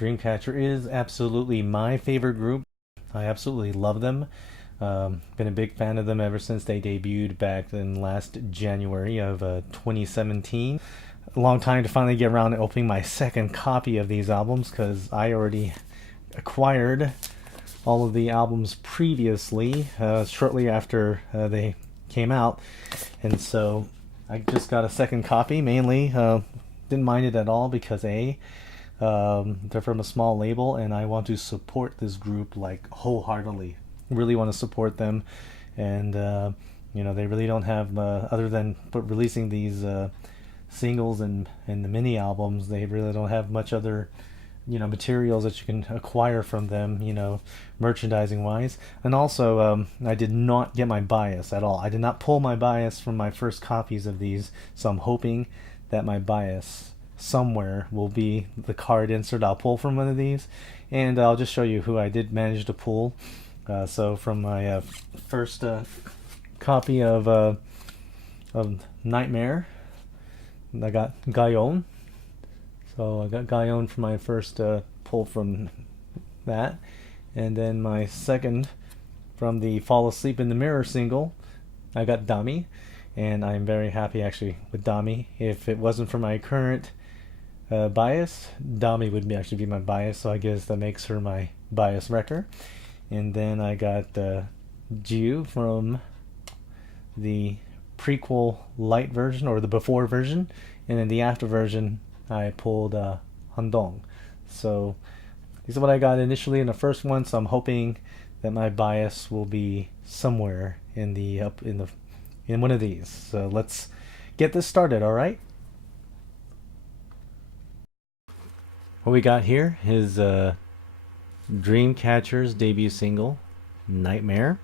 Dreamcatcher is absolutely my favorite group. I absolutely love them. Been a big fan of them ever since they debuted back in last January of 2017. A long time to finally get around to opening my second copy of these albums because I already acquired all of the albums previously, shortly after they came out, and so I just got a second copy. Mainly, didn't mind it at all because they're from a small label, and I want to support this group like wholeheartedly. Really want to support them, and they really don't have other than releasing these singles and the mini albums. They really don't have much other materials that you can acquire from them, merchandising wise. And also, I did not get my bias at all. I did not pull my bias from my first copies of these, so I'm hoping that my bias somewhere will be the card insert I'll pull from one of these, and I'll just show you who I did manage to pull. So from my first copy of Nightmare, I got Gayon. So I got Gayon for my first pull from that, and then my second from the Fall Asleep in the Mirror single, I got Dami, and I'm very happy actually with Dami. If it wasn't for my current bias, Dami would actually be my bias, so I guess that makes her my bias wrecker. And then I got Jiu from the prequel light version, or the before version, and then the after version I pulled Handong. So these are what I got initially in the first one, so I'm hoping that my bias will be somewhere in one of these. So let's get this started, all right? What we got here is Dreamcatcher's debut single, Nightmare,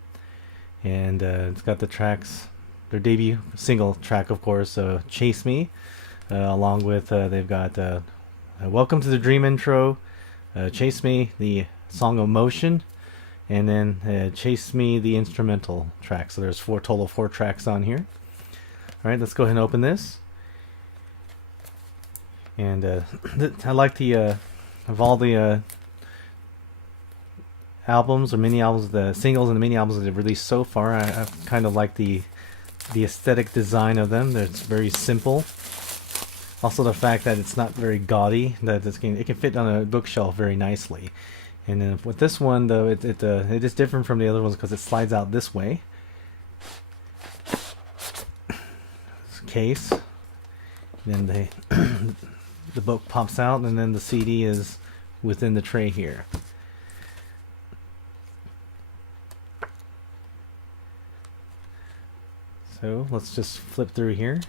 and it's got the tracks, their debut single track, of course, Chase Me, along with they've got Welcome to the Dream intro, Chase Me, the song Emotion, and then Chase Me, the instrumental track. So there's total four tracks on here. All right, let's go ahead and open this. And I like the of all the albums or mini albums, the singles and the mini albums that they've released so far, I kind of like the aesthetic design of them. It's very simple. Also, the fact that it's not very gaudy, that it can fit on a bookshelf very nicely. And then with this one, though, it is different from the other ones because it slides out this way. This case. Then the book pops out, and then the CD is within the tray here. So let's just flip through here.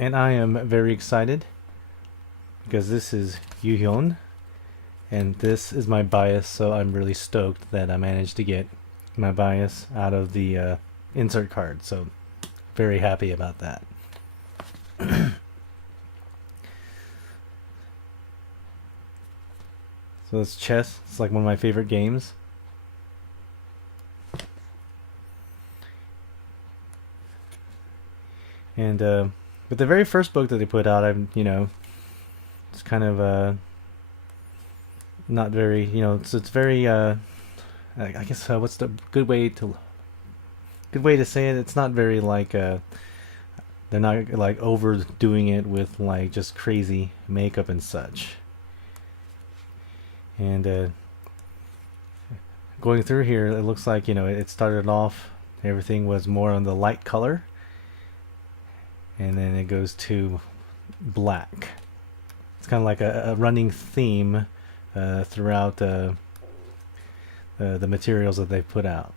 And I am very excited because this is Yuhyun, and this is my bias, so I'm really stoked that I managed to get my bias out of the insert card. So very happy about that. So it's chess. It's like one of my favorite games. And but the very first book that they put out, it's kind of not very, it's very I guess what's the good way to say it? It's not very like they're not like overdoing it with like just crazy makeup and such. And going through here, it looks like it started off, everything was more on the light color, and then it goes to black. It's kind of like a running theme throughout the materials that they put out.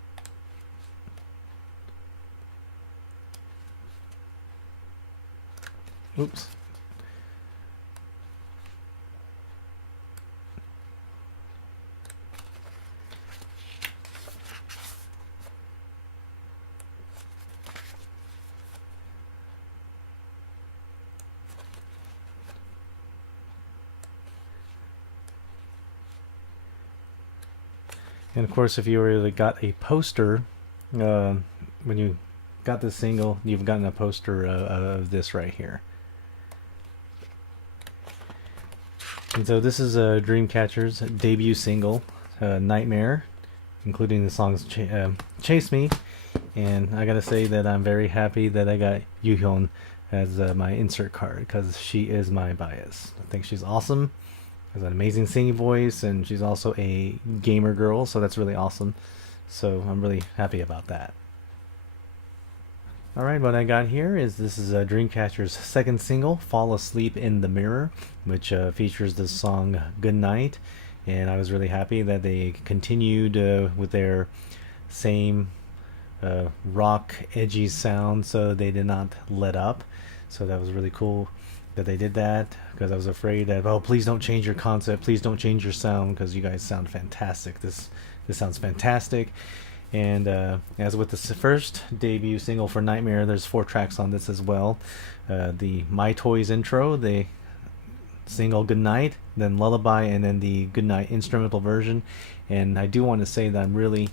Oops. And of course, if you really got a poster, uh, when you got this single, you've gotten a poster of this right here. And so this is Dreamcatcher's debut single, Nightmare, including the songs Chase Me. And I gotta say that I'm very happy that I got Yuhyun as my insert card, because she is my bias. I think she's awesome. Has an amazing singing voice, and she's also a gamer girl, so that's really awesome. So I'm really happy about that. Alright, what I got here is this is Dreamcatcher's second single, Fall Asleep in the Mirror, which features the song Good Night. And I was really happy that they continued with their same rock, edgy sound, so they did not let up. So that was really cool that they did that, because I was afraid that, oh, please don't change your concept, please don't change your sound, because you guys sound fantastic. This sounds fantastic. And as with the first debut single for Nightmare, there's 4 tracks on this as well. The My Toys intro, the single Goodnight, then Lullaby, and then the Goodnight instrumental version. And I do want to say that I'm really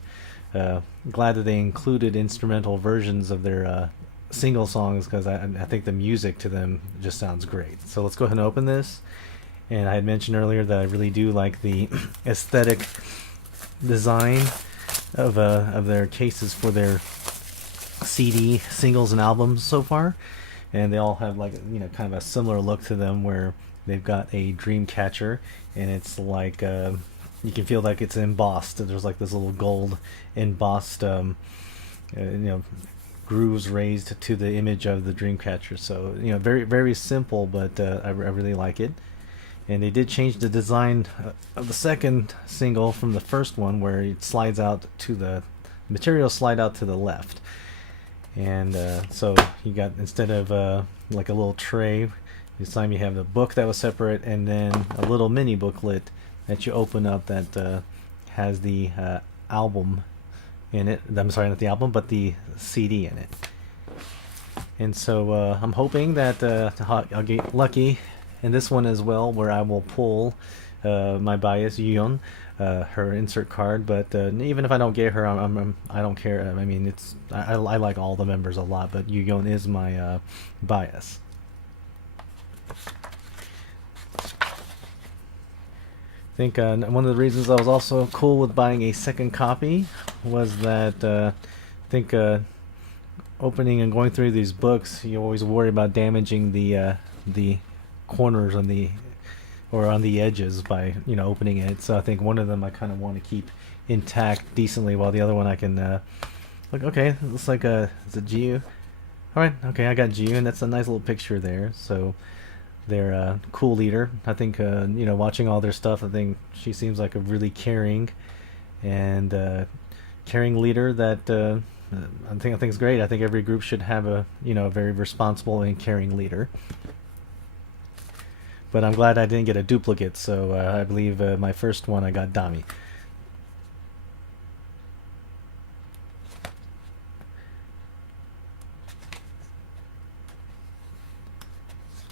glad that they included instrumental versions of their single songs, because I think the music to them just sounds great. So let's go ahead and open this. And I had mentioned earlier that I really do like the aesthetic design of their cases for their CD singles and albums so far, and they all have, like, you know, kind of a similar look to them, where they've got a Dreamcatcher, and it's like you can feel like it's embossed. There's like this little gold embossed grooves raised to the image of the Dreamcatcher. So, you know, very, very simple, but I really like it. And they did change the design of the second single from the first one, where it slides out to the materials slide out to the left. And so you got, instead of like a little tray, this time you have the book that was separate, and then a little mini booklet that you open up that has the album in it. I'm sorry, not the album, but the CD in it. And so I'm hoping that I'll get lucky in this one as well, where I will pull my bias, Yuyeon, her insert card. But even if I don't get her, I don't care. I mean, I like all the members a lot, but Yuyeon is my bias. I think one of the reasons I was also cool with buying a second copy was that I think opening and going through these books, you always worry about damaging the corners on the edges by, you know, opening it. So I think one of them I kind of want to keep intact decently, while the other one I can look. Okay, it looks like is it Jiu? All right, okay, I got Jiu, and that's a nice little picture there. So they're a cool leader. I think you know, watching all their stuff, I think she seems like a really caring and caring leader that I think is great. I think every group should have a, you know, a very responsible and caring leader. But I'm glad I didn't get a duplicate, so I believe my first one I got Dami.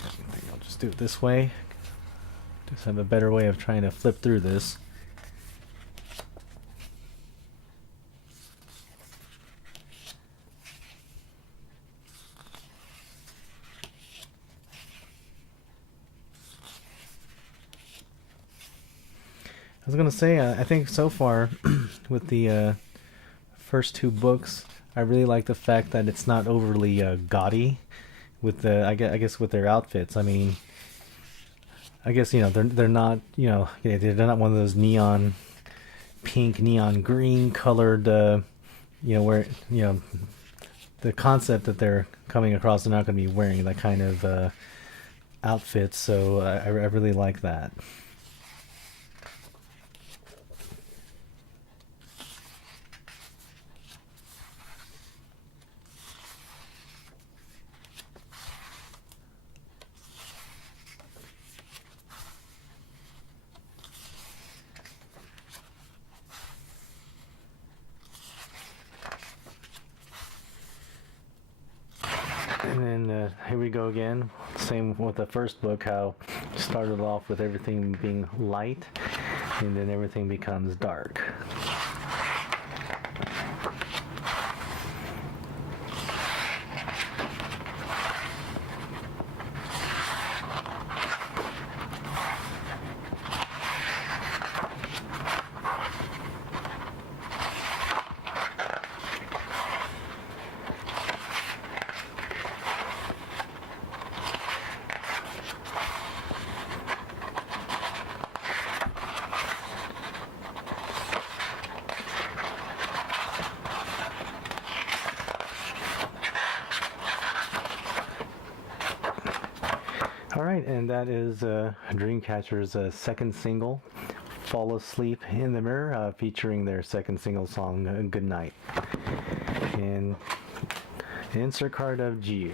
I think I'll just do it this way. Just have a better way of trying to flip through this. I was gonna say, I think so far with the first 2 books, I really like the fact that it's not overly gaudy with the, I guess with their outfits. I mean, I guess, you know, they're not, you know, they're not one of those neon pink, neon green colored, you know, where, you know, the concept that they're coming across, they're not going to be wearing that kind of outfits. So I really like that. And then here we go again. Same with the first book, how it started off with everything being light, and then everything becomes dark. All right, and that is Dreamcatcher's second single, Fall Asleep in the Mirror, featuring their second single song, Good Night. And insert card of G.